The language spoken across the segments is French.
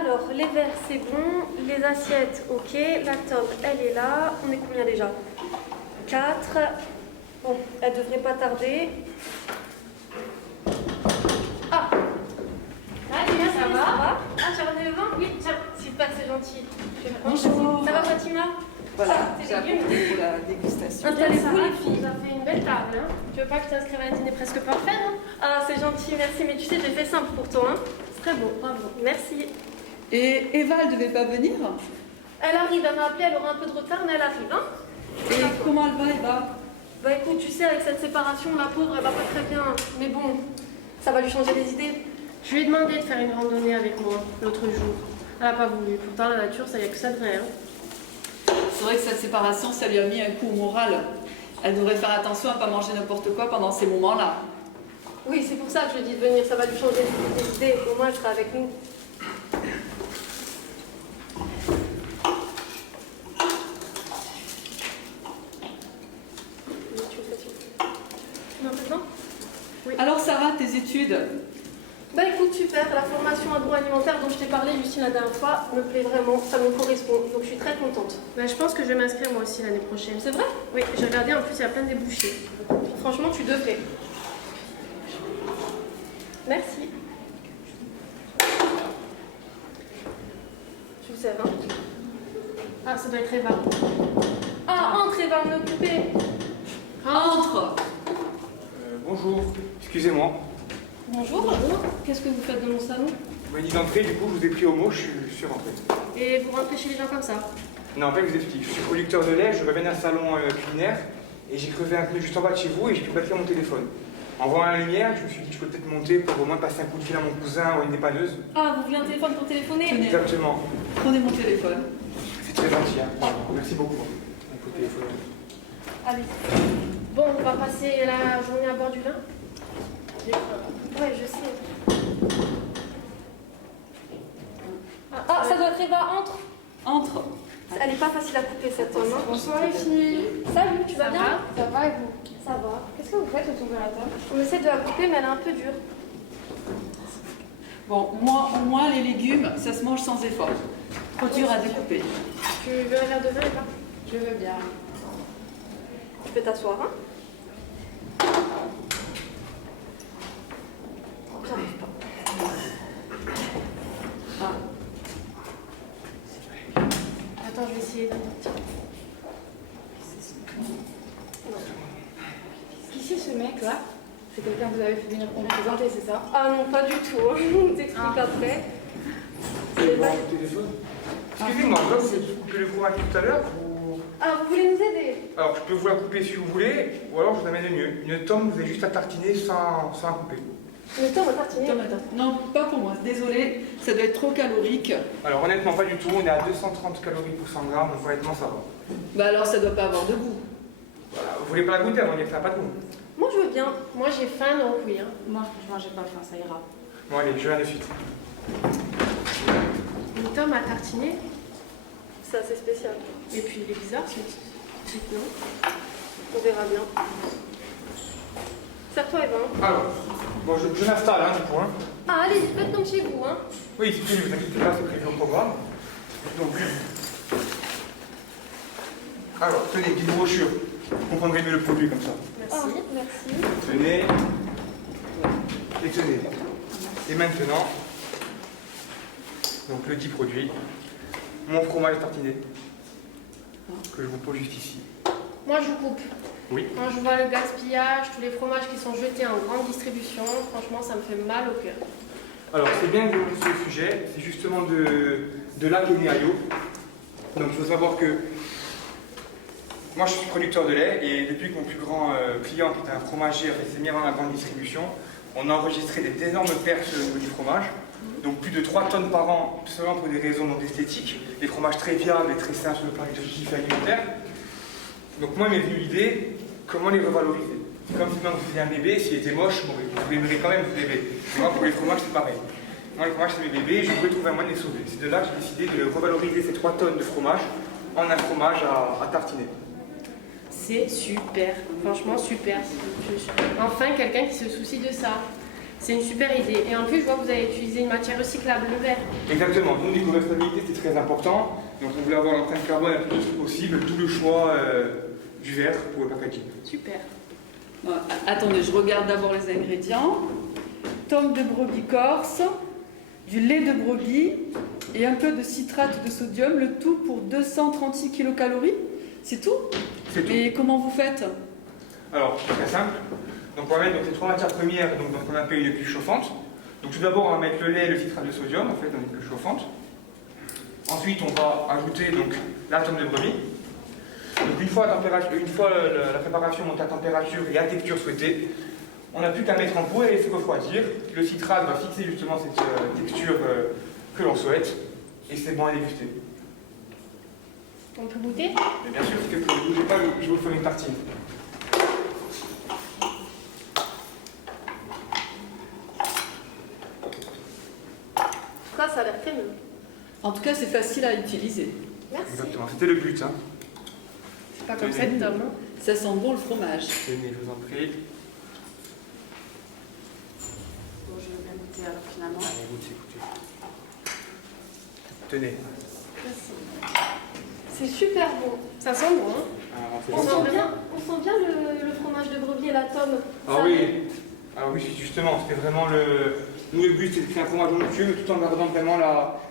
Alors, les verres, c'est bon. Les assiettes, ok. La tome, elle est là. On est combien déjà? 4. Bon, elle devrait pas tarder. Ah! Ça va? Ah, tu as ramené le vin? Oui, tiens. Super, c'est gentil. Bonjour. Ça va, Fatima? Voilà, tes j'ai légumes apporté pour la dégustation. Installez-vous, les filles. Ça fait une belle table, hein. Tu veux pas que je t'inscrive à un dîner presque parfait, non? Ah, c'est gentil, merci. Mais tu sais, j'ai fait simple pour toi, hein. C'est très beau, bravo. Merci. Et Eva, elle devait pas venir? Elle arrive, elle m'a appelé, elle aura un peu de retard, mais elle arrive, hein. Et comment elle va, Eva? Bah écoute, tu sais, avec cette séparation, la pauvre, elle va pas très bien. Mais bon, ça va lui changer les idées. Je lui ai demandé de faire une randonnée avec moi l'autre jour. Elle a pas voulu. Pourtant, la nature, ça y a que ça de vrai, hein. C'est vrai que cette séparation, ça lui a mis un coup au moral. Elle devrait faire attention à pas manger n'importe quoi pendant ces moments-là. Oui, c'est pour ça que je lui dis de venir, ça va lui changer les idées. Au moins, elle sera avec nous. Maintenant? Oui. Alors Sarah, tes études? Bah écoute, super, la formation agroalimentaire dont je t'ai parlé, Justine, la dernière fois, me plaît vraiment, ça me correspond, donc je suis très contente. Bah, je pense que je vais m'inscrire moi aussi l'année prochaine. C'est vrai? Oui, j'ai regardé, en plus, il y a plein de débouchés. Franchement, tu devrais. Merci. Tu le sais, hein? Ah, ça doit être Eva. Ah, entre, Eva, on est occupé. Entre! Bonjour, excusez-moi. Bonjour. Bonjour. Qu'est-ce que vous faites dans mon salon? Vous m'avez dit d'entrer, du coup je vous ai pris au mot, je suis rentré. Et vous rentrez chez les gens comme ça? Non, en fait, je vous explique. Je suis producteur de lait, je reviens d'un salon culinaire et j'ai crevé un pneu juste en bas de chez vous et j'ai pu battre mon téléphone. En voyant la lumière, je me suis dit que je peux peut-être monter pour au moins passer un coup de fil à mon cousin ou à une dépanneuse. Ah, vous voulez un téléphone pour téléphoner? Tenez. Exactement. Prenez mon téléphone. C'est très gentil, hein. Merci beaucoup. On peut téléphoner. Allez. Bon, on va passer la journée à boire du vin. Ouais, je sais. Ah, ça doit être Eva, entre. Entre! Elle est pas facile à couper cette homme. Hein. Bonsoir les filles. Salut, tu vas bien? Ça va et vous? Ça va. Qu'est-ce que vous faites autour de la table? On essaie de la couper, mais elle est un peu dure. Bon, moi, au moins, les légumes, ça se mange sans effort. Trop dur à découper. Tu veux un verre de vin, Eva? Je veux bien. Tu peux t'asseoir, hein? J'arrive pas. Ah. Attends, je vais essayer de... Tiens. Qui c'est ce mec là? C'est quelqu'un que vous avez fait venir pour me présenter, c'est ça? Ah non, pas du tout. On t'explique après. Vous allez voir mon téléphone? Excusez-moi, là vous avez coupé le fromage tout à l'heure ou... Ah, vous voulez nous aider? Alors je peux vous la couper si vous voulez, ou alors je vous amène le mieux. Une tome, vous avez juste à tartiner sans la couper. Le temps va tartiner. Non, pas pour moi. Désolée, ça doit être trop calorique. Alors honnêtement pas du tout, on est à 230 calories pour 100 grammes, donc honnêtement ça va. Bah alors, ça doit pas avoir de goût. Voilà. Vous voulez pas la goûter avant de dire que ça n'a pas de goût? Moi, je veux bien. Moi, j'ai faim, donc oui. Hein. Moi, franchement, j'ai pas faim, ça ira. Bon allez, je viens de suite. Une tome à tartiner. C'est assez spécial. Et puis, il est bizarre, ce truc, non? On verra bien. Serre-toi, Eva. Hein. Alors, bon, je m'installe, hein, du coup. Hein. Ah, allez, faites comme chez vous, hein. Oui, c'est prévu, ne vous inquiétez pas, c'est prévu au programme. Donc, alors, tenez, petite brochure. Vous comprendrez mieux le produit comme ça. Ah, Merci. merci. Tenez. Et tenez. Et maintenant, donc le dit produit, mon fromage tartiné, que je vous pose juste ici. Moi, je coupe. Oui. Quand je vois le gaspillage, tous les fromages qui sont jetés en grande distribution, franchement, ça me fait mal au cœur. Alors, c'est bien que vous lanciez le sujet, c'est justement de là qu'est né Ayo. Donc, il faut savoir que moi, je suis producteur de lait et depuis que mon plus grand client, qui était un fromager, s'est mis avant la grande distribution, on a enregistré d'énormes pertes au niveau du fromage. Donc, plus de 3 tonnes par an, tout simplement pour des raisons non esthétiques, des fromages très viables et très sains sur le plan nutritif et alimentaire. Donc, moi, m'est venue l'idée, comment les revaloriser. C'est comme si maintenant vous faisiez un bébé, s'il était moche, bon, vous l'aimerez quand même, ce bébé. Mais moi, pour les fromages, c'est pareil. Moi, les fromages, c'est mes bébés, je voulais trouver un moyen de les sauver. C'est de là que j'ai décidé de revaloriser ces 3 tonnes de fromage en un fromage à tartiner. C'est super, franchement super. Enfin, quelqu'un qui se soucie de ça. C'est une super idée. Et en plus, je vois que vous avez utilisé une matière recyclable, le verre. Exactement. Nous, l'éco-responsabilité, c'était très important. Donc, on voulait avoir l'empreinte carbone la plus douce possible, d'où le choix du verre pour le packaging. Super. Bon, attendez, je regarde d'abord les ingrédients. Tome de brebis corse, du lait de brebis et un peu de citrate de sodium, le tout pour 236 kilocalories. C'est tout? C'est tout. Et comment vous faites? Alors, c'est très simple. Donc, on va mettre ces trois matières premières donc, dans ce qu'on appelle une écuche chauffante. Donc, tout d'abord, on va mettre le lait et le citrate de sodium en fait, dans une écuche chauffante. Ensuite, on va ajouter donc, l'atome de brebis. Donc, une fois la préparation monte à température et à texture souhaitée, on n'a plus qu'à mettre en pot et laisser refroidir. Le citrate va fixer justement cette texture que l'on souhaite. Et c'est bon à déguster. On peut goûter? Mais bien sûr, parce que ne bougez pas, je vous fais une tartine. En tout cas, ça a l'air crémeux. En tout cas, c'est facile à utiliser. Merci. Exactement, c'était le but. Hein. C'est pas comme cet homme. Hein. Ça sent bon le fromage. Tenez, je vous en prie. Bon, je vais bien goûter alors finalement. Allez, goûtez, goûtez. Tenez. C'est super bon. Ça sent bon, hein? Alors, c'est On bon. sent bien le fromage de brebis et la tome. Ah oui. Alors oui, justement, c'était vraiment le... Nous, le but, c'est de créer un fromage onctueux, mais tout en gardant vraiment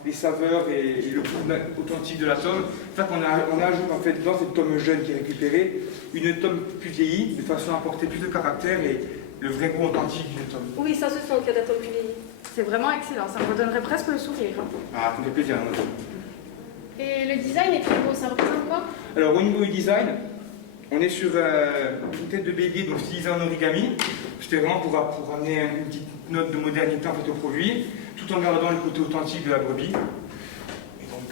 les saveurs et le goût authentique de la tome. C'est ça qu'on ajoute en fait dans cette tome jeune qui est récupérée, une tome plus vieillie, de façon à apporter plus de caractère et le vrai goût authentique d'une tome. Oui, ça se sent qu'il y a de la tome plus vieillie. C'est vraiment excellent, ça me redonnerait presque le sourire. Ah, ça me fait plaisir. Hein. Et le design est très beau, ça représente quoi? Alors au niveau du design, on est sur une tête de bélier donc stylisée en origami. C'était vraiment pour amener une petite note de modernité en fait au produit, tout en gardant le côté authentique de la brebis. Et donc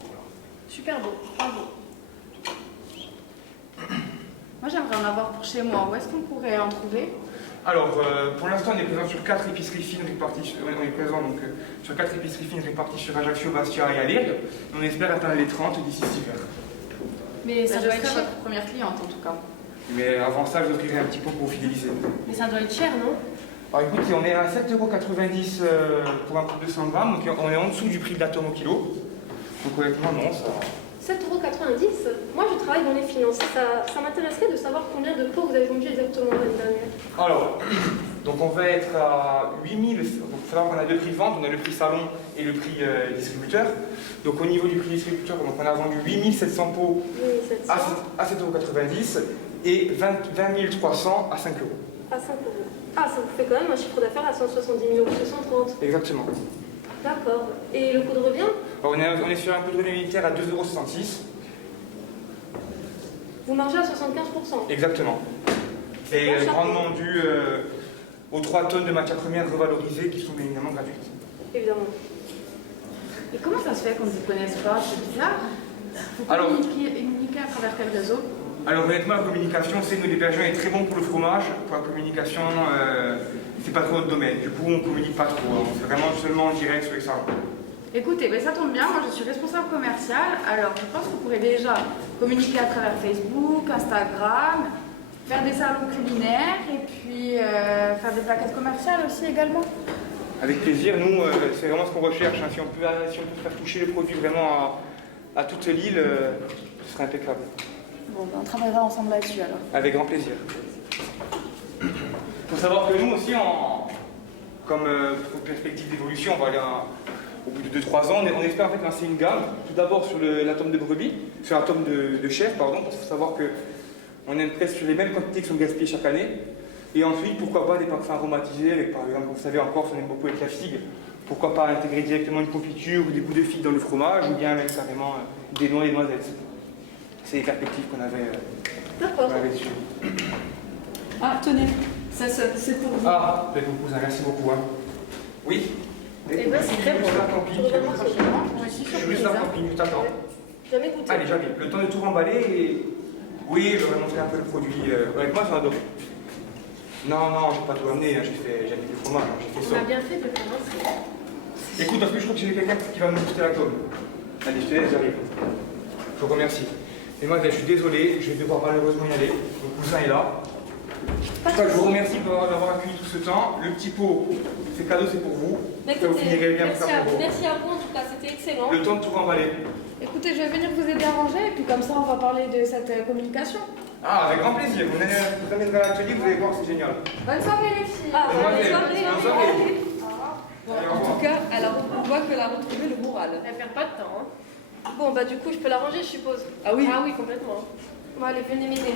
voilà. Super beau, bravo. Moi j'aimerais en avoir pour chez moi. Où est-ce qu'on pourrait en trouver? Alors pour l'instant on est présent sur 4 épiceries fines réparties sur 4 épiceries fines réparties sur Ajaccio, Bastia et Alire. On espère atteindre les 30 d'ici cet hiver. Mais ça Je doit être serai cher. votre première cliente en tout cas. Mais avant ça, je offrirai un petit pot pour vous fidéliser. Mais ça doit être cher, non? Alors écoutez, on est à 7,90 € pour un pot de 100 grammes, donc on est en dessous du prix de la tome au kilo. Donc honnêtement, non, ça... 7,90 €. Moi, je travaille dans les finances. Ça m'intéresserait de savoir combien de pots vous avez vendu exactement l'année dernière. Alors, donc on va être à 8000, donc il faut savoir qu'on a deux prix de vente, on a le prix salon et le prix distributeur. Donc au niveau du prix distributeur, donc on a vendu 8700 pots 1700 à 7,90 € et 20 300 à 5 €. à 5 €. Ah, ça vous fait quand même un chiffre d'affaires à 170 000 €, 230. Exactement. D'accord. Et le coût de revient? Alors, on est sur un coût de revient unitaire à 2,66 €. Vous margez à 75%. Exactement. Et grandement dû aux 3 tonnes de matières premières revalorisées qui sont bien évidemment gratuites. Évidemment. Et comment ça se fait qu'on ne se connaisse pas? C'est bizarre. Vous Alors- communiquez à travers quel réseau? Alors honnêtement, la communication, c'est nous l'hébergement est très bon pour le fromage. Pour la communication, c'est pas trop notre domaine. Du coup, on communique pas trop. On fait vraiment seulement en direct sur les salons. Écoutez, ben ça tombe bien, moi je suis responsable commercial, alors je pense que vous pourrez déjà communiquer à travers Facebook, Instagram, faire des salons culinaires et puis faire des plaquettes commerciales aussi également. Avec plaisir, nous, c'est vraiment ce qu'on recherche. Hein. Si on peut faire toucher le produit vraiment à toute l'île, ce serait impeccable. Bon, ben on travaillera ensemble là-dessus alors. Avec grand plaisir. Il faut savoir que nous aussi, comme perspective d'évolution, on va aller au bout de 2-3 ans, on espère en fait lancer une gamme, tout d'abord sur la tome de brebis, sur la tome de chèvre, pardon, parce qu'il faut savoir qu'on est presque sur les mêmes quantités qui sont gaspillées chaque année. Et ensuite, pourquoi pas des parfums aromatisés, avec par exemple, vous savez, en Corse, on aime beaucoup avec la figue. Pourquoi pas intégrer directement une confiture ou des bouts de figue dans le fromage, ou bien même carrément des noix et des noisettes. C'est les perspectives qu'on avait D'accord. dessus. Ah, tenez, ça c'est pour vous. Ah, ben, vous merci beaucoup. Hein. Oui. Eh ben, c'est très beau. La camping. Franchement, je suis Je surprise. veux juste la hein. camping, je t'attends. Jamais goûté. Allez, j'arrive. Le temps de tout remballer et... Oui, je vais montrer un peu le produit. Honnêtement, j'ai adoré. Non, j'ai pas tout amené. Hein. J'ai mis du fromage. Hein. J'ai fait On ça. a bien fait de commencer. Écoute, en plus, je crois que j'ai quelqu'un qui va me booster la com. Allez, je te laisse, j'arrive. Je vous remercie. Et moi, je suis désolé, je vais devoir malheureusement y aller. Mon cousin est là. Pas En tout cas, de je vous soucis. remercie d'avoir accueilli tout ce temps. Le petit pot, c'est cadeau, c'est pour vous. Mais Ça, vous écoutez, finirez bien merci par à faire vous. vos- Merci à vous en tout cas, c'était excellent. Le temps de tout remballer. Écoutez, je vais venir vous aider à ranger et puis comme ça, on va parler de cette communication. Ah, avec grand plaisir. Vous amènerez à l'atelier, vous allez voir, c'est génial. Bonne soirée les filles. Ah, Bonne bonne soirée. soirée. Bonne soirée. Bon, Allez, au en revoir. tout cas, on voit qu'elle a retrouvé le moral. Elle perd pas de temps. Hein. Bon, bah du coup, je peux la ranger, je suppose. Ah oui. Ah oui, complètement. Bon, allez, venez m'aider.